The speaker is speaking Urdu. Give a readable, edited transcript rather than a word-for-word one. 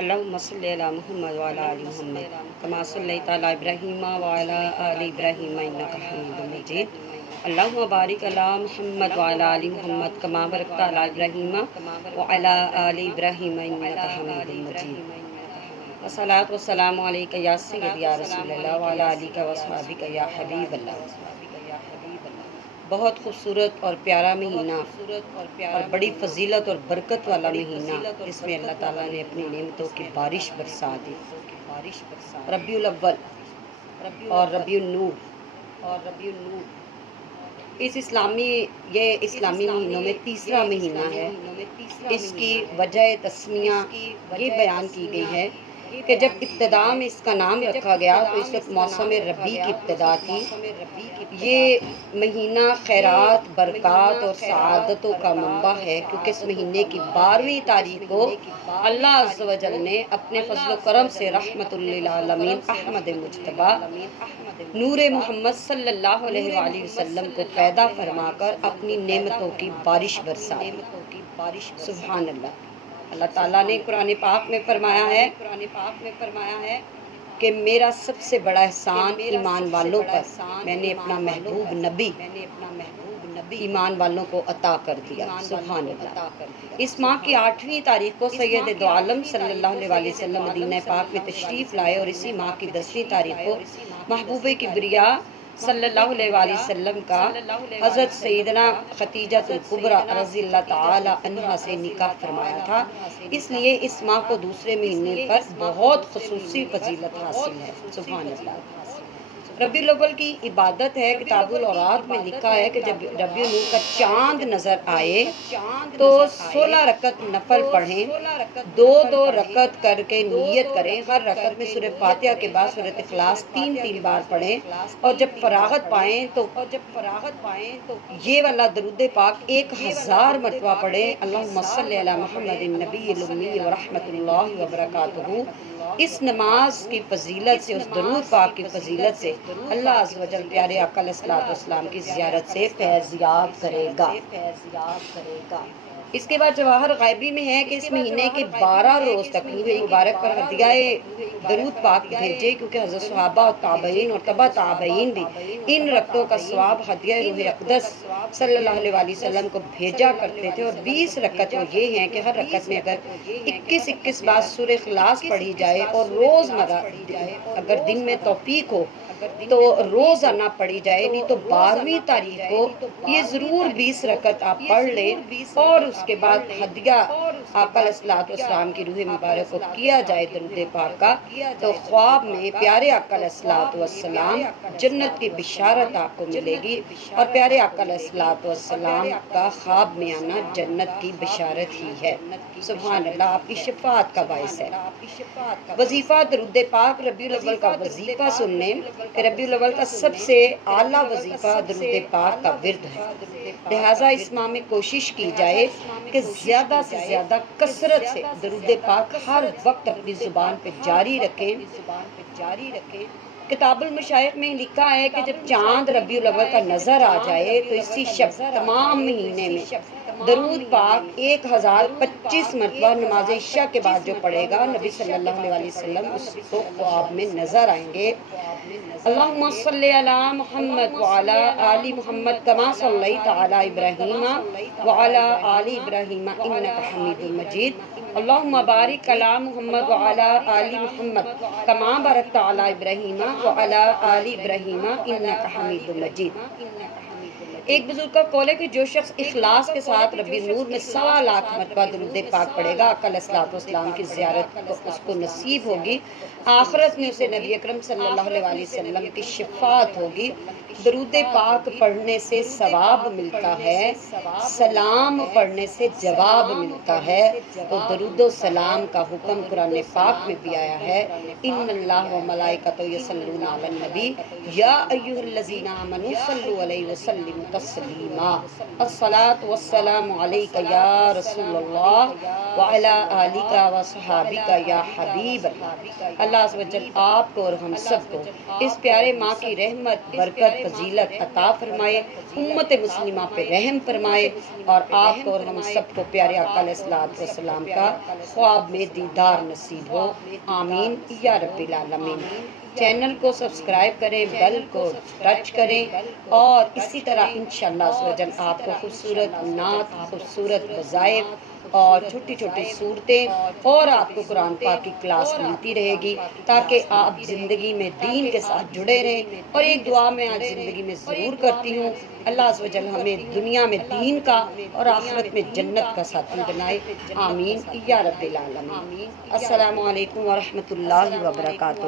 اللهم صل على محمد وعلى آل محمد كما صليت على إبراهيم وعلى آل إبراهيم إنك حميد مجيد. اللهم بارك على محمد وعلى آل محمد كما باركت على إبراهيم وعلى آل إبراهيم إنك حميد مجيد. والصلاة والسلام عليك يا سيدي يا رسول الله وعلى آلك وصحبك يا حبیب اللہ. بہت خوبصورت اور پیارا مہینہ اور بڑی فضیلت اور برکت والا مہینہ، اس میں اللہ تعالیٰ نے اپنی نعمتوں کی بارش برسا دی. ربیع الاول اور ربیع النور یہ اسلامی مہینوں میں تیسرا مہینہ ہے. اس کی وجہ تسمیہ یہ بیان کی گئی ہے کہ جب ابتدا میں اس کا نام رکھا گیا تو اس وقت موسم ربیع کی ابتدا تھی. یہ مہینہ خیرات، برکات اور سعادتوں کا منبع ہے، کیونکہ اس مہینے کی 12ویں تاریخ کو اللہ عز و جل نے اپنے فضل و کرم سے رحمت للعالمین احمد مجتبیٰ نور محمد صلی اللہ علیہ وآلہ وسلم کو پیدا فرما کر اپنی نعمتوں کی بارش برسائی. سبحان اللہ. اللہ تعالیٰ نے قرآن پاک میں فرمایا ہے کہ میرا سب سے بڑا احسان ایمان والوں پر میں نے اپنا محبوب نبی ایمان والوں کو عطا کر دیا. سبحان اللہ. اس ماہ کی 8ویں تاریخ کو سید دو عالم صلی اللہ علیہ وآلہ وسلم مدینہ پاک میں تشریف لائے اور اسی ماہ کی 10ویں تاریخ کو محبوب کبریا صلی اللہ علیہ وآلہ وسلم کا حضرت سیدنا خدیجہ الکبریٰ رضی اللہ تعالی عنہا سے نکاح فرمایا تھا. اس لیے اس ماہ کو دوسرے مہینے پر بہت خصوصی فضیلت حاصل ہے. سبحان اللہ. ربیع الاول کی عبادت ہے. کتاب الاوراد میں لکھا ہے کہ جب ربیع الاول کا چاند نظر آئے تو 16 رکعت نفل پڑھیں، 2 رکعت کر کے نیت کریں. ہر رکعت میں سورہ فاتحہ کے بعد سورۃ اخلاص 3 بار پڑھیں، اور جب فراغت پائیں تو یہ والا درود پاک 1000 مرتبہ پڑھیں. اللہم صلی علی محمد النبی الامی ورحمۃ اللہ وبرکاتہ. اس نماز کی فضیلت سے، اس درود پاک کی فضیلت سے اللہ عز و جل پیارے آقا علیہ الصلوۃ والسلام کی زیارت سے فیضیاب کرے گا. اس کے بعد جواہر غیبی میں ہے کہ اس مہینے کے 12 روز تک نور مبارک پر ہدیہ درود پاک بھیجے، کیونکہ حضرت صحابہ اور تابعین اور تبع تابعین بھی ان رکعتوں کا ثواب ہدیہ روح اقدس صلی اللہ علیہ وآلہ وسلم کو بھیجا کرتے تھے. اور 20 رکعت وہ یہ ہیں کہ ہر رکعت میں اگر 21 بار سورہ اخلاص پڑھی جائے اور روزمرہ اگر دن میں توفیق ہو تو روزانہ پڑھی جائے، نہیں تو 12ویں تاریخ کو یہ ضرور 20 رکعت آپ پڑھ لیں اور اس کے بعد ہدیہ آقا علیہ الصلوۃ والسلام کی روح مبارک کو کیا جائے درود پاک کا، تو خواب میں پیارے آقا علیہ الصلوۃ والسلام جنت کی بشارت آپ کو ملے گی. اور پیارے آقا علیہ الصلوۃ والسلام کا خواب میں آنا جنت کی بشارت ہی ہے. سبحان اللہ. آپ کی شفاعت کا باعث ہے. وظیفہ درود پاک. ربیع الاول کا وظیفہ سن لیں کہ ربیع الاول کا سب سے اعلیٰ وظیفہ درود پاک کا ورد ہے. لہٰذا اس ماہ میں کوشش کی جائے کہ زیادہ سے زیادہ کثرت سے درود پاک ہر وقت اپنی زبان پہ جاری رکھیں. کتاب المشائخ میں لکھا ہے کہ جب چاند ربیع الاول کا نظر آ جائے تو اسی شب تمام مہینے میں درود پاک 1025 مرتبہ نماز عشاء کے بعد جو پڑھے گا، نبی صلی اللہ علیہ وسلم اس کو خواب میں نظر آئیں گے. اللہم صلی علی محمد وعلی آل محمد کما صلیت علی ابراہیم وعلی آل ابراہیم انک حمید مجید. اللہم بارک علی محمد وعلی آل محمد کما بارکت علی ابراہیم وعلی آل ابراہیم انک حمید مجید. ایک بزرگ کا قول ہے کہ جو شخص اخلاص کے ساتھ ربیع النور میں 1.25 لاکھ مرتبہ درود پاک پڑھے گا، آقا علیہ الصلوۃ والسلام کی زیارت اس کو نصیب ہوگی. آخرت میں اسے نبی اکرم صلی اللہ علیہ وآلہ وسلم کی شفاعت ہوگی. درود پاک پڑھنے سے ثواب ملتا ہے، سلام پڑھنے سے جواب ملتا ہے. تو درود و سلام کا حکم قرآن پاک میں بھی آیا ہے. ان اللہ و ملائکتہ یصلون علی النبی یا ایھا الذین آمنوا صلوا علیہ وسلموا تسلیما الصلاۃ والسلام علیک یا رسول اللہ وعلی آلک و صحابک یا حبیب اللہ۔ اللہ عز و جل آپ کو اور ہم سب کو اس پیارے ماہ کی رحمت برکت فضیلت عطا فرمائے، امت مسلمہ پہ رحم فرمائے، اور آپ کو اور ہم سب کو پیارے آقا علیہ الصلوۃ والسلام کا خواب میں دیدار نصیب ہو، آمین یا رب العالمین۔ چینل کو سبسکرائب کریں، بیل کو ٹچ کریں، اور اسی طرح انشاءاللہ عز و جل آپ کو خوبصورت نعت، خوبصورت وظائف اور چھوٹی چھوٹی صورتیں اور آپ کو قرآن پاک کی کلاس ملتی رہے گی، تاکہ آپ زندگی میں دین کے ساتھ جڑے رہیں۔ اور ایک دعا میں آج زندگی میں ضرور کرتی ہوں، اللہ عز و جل ہمیں دنیا میں دین کا اور آخرت میں جنت کا ساتھی بنائے، آمین یا رب العالمین۔ السلام علیکم ورحمۃ اللہ وبرکاتہ۔